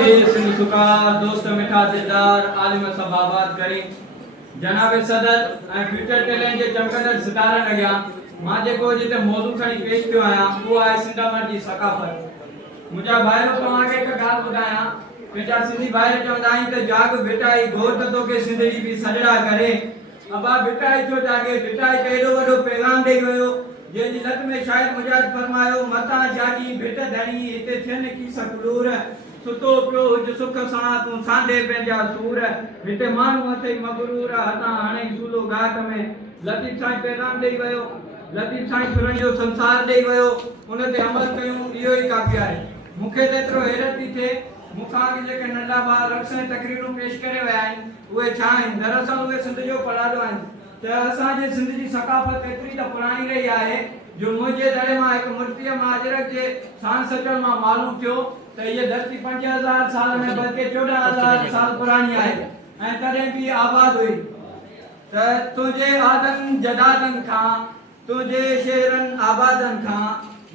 सिंध सुका दोस्त मिठा दिलदार आलिम सब आबाद करी जनाब सदर ऐं फ्यूचर टैलेंट जे चमकंदड़ सितारनि अॻियां मां जेको जिते मौज़ू खणी पेश कयो आहियां उहो आहे सिंधामढ़ जी सकाफ़त। मुंहिंजा भाइरो तव्हांखे हिकु ॻाल्हि ॿुधायां, पंहिंजा सिंधी भाइर चवंदा आहिनि त जाग भिटाई घोर त तोखे सिंधड़ी बि सजड़ा करे। अबा भिटाई छो जागे? भिटाई त एॾो वॾो पैगाम ॾेई वियो जंहिंजी लत में शायदि मुजाहिद फरमायो मतां जागी भिट धणी हिते थियनि की सकलूर सुतो पियो हुज सुख सां तूं सांधे पंहिंजा सूर हिते माण्हू अथई मगरूर हथां हाणे सूलो घाट में। लतीफ़ साईं पैगाम ॾेई वियो, लतीफ़ साईं सुरन जो संसार ॾेई वियो, उन ते अमल कयूं, इहो ई काफ़ी आहे। मूंखे त एतिरो हैरत थी थिए मूंखां अॻु जेके नंढा ॿार रक़्स ऐं तकरीरूं पेश करे विया आहिनि उहे छा आहिनि? दरअसल उहे सिंध जो पढ़ाॾो आहिनि त असांजे सिंध जी सकाफ़त एतिरी त पुराणी रही आहे जो मुंहिंजे दड़े मां हिकु मुर्तीअ माजरक जे शान सचण मां मालूम थियो त इहा धरती 5000 साल में बल्कि 14000 साल पुरानी आहे ऐं तॾहिं बि आबाद हुई। त तुंहिंजे आदम जदादनि खां तुंहिंजे शेरनि आबादनि खां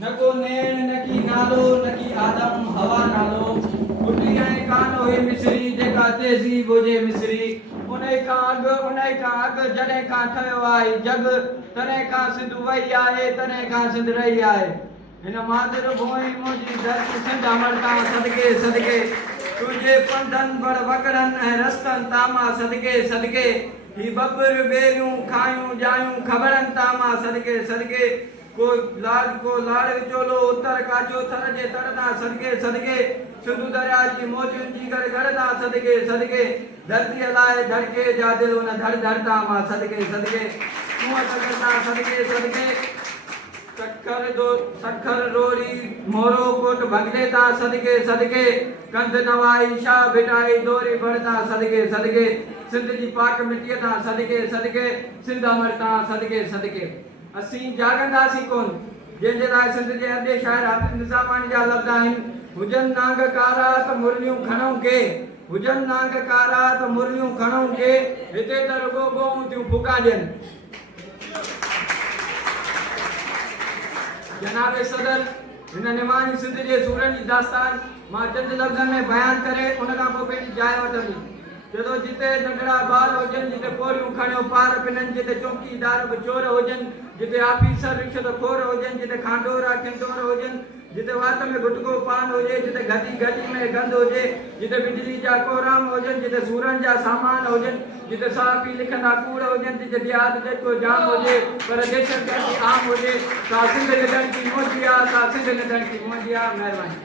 न को नेण न की नालो न की आदम हवा नालो पुटी ऐं कान हुई मिस्री जेका तहज़ीब हुजे मिस्री उन खां अॻु जॾहिं खां ठहियो आहे जग तॾहिं खां सिंध वई आहे तॾहिं खां सिंध रही आहे। हिन मादर भूमि मुंहिंजी धरती सिंध अमरता सदके सदके तुंहिंजे पंधनि बड़ वकड़नि ऐं रस्तनि तामा सदके सदके ही बबर बेरियूं खायूं जायूं ख़बरनि तामा सदके सदके को लाड़ विचोलो उत्तर काचो थर जे तरदा सदके सदके सिंधु दरिया जी मौजुनि जी गड़गड़दा सदके सदके धरती लाए धड़के जा दिल उन धड़ धड़ता मां सदके सदके कुआं तगड़दा सदके सदके सखर रोरी मोरो कोट भगलेता सदके सदके कंध नवाई शाह भिटाई दोरी भरता सदके सदके सिंध जी पाक मिटीअ तां सदके सदके सिंध अमर तां सदके सदके। असीं जागंदासीं कोन जंहिंजे लाइ सिंध जे अॾे शाइर हाफ़िज़ निज़ामानी जा लफ़्ज़ आहिनि हुजनि नांग कारा त मुरलियूं खणऊं के हुजनि नांग कारा त मुरलियूं खणऊं के हिते त रुॻो ॿोऊं थियूं फुका ॾियनि। जनाब सदर हिन निमानी सिंध जे सूरनि जी दास्तान मां चंद लफ़्ज़नि में बयान करे उन खां पोइ पंहिंजी जाइ वठंदुमि। चलो जिते नंढड़ा ॿार हुजनि जिते पोरियूं खणियो पार पिननि जिते चौकीदार बि चोर हुजनि जिते ऑफिसर रिश्वतखोर हुजनि जिते खांडोरा खिंडोर हुजनि जिते वात में गुटको पान हुजे जिते गदी गदी में गंद हुजे जिते बिजली जा कोराम हुजनि जिते सूरनि जा सामान हुजनि जिते साफ़ी लिखंदा कूड़ हुजनि जिते दियाद जेको जाम हुजे पर दहशत गर्दी आम हुजे सा सिंध नदन की मोजिया सा सिंध नदन की मोजिया। महिरबानी।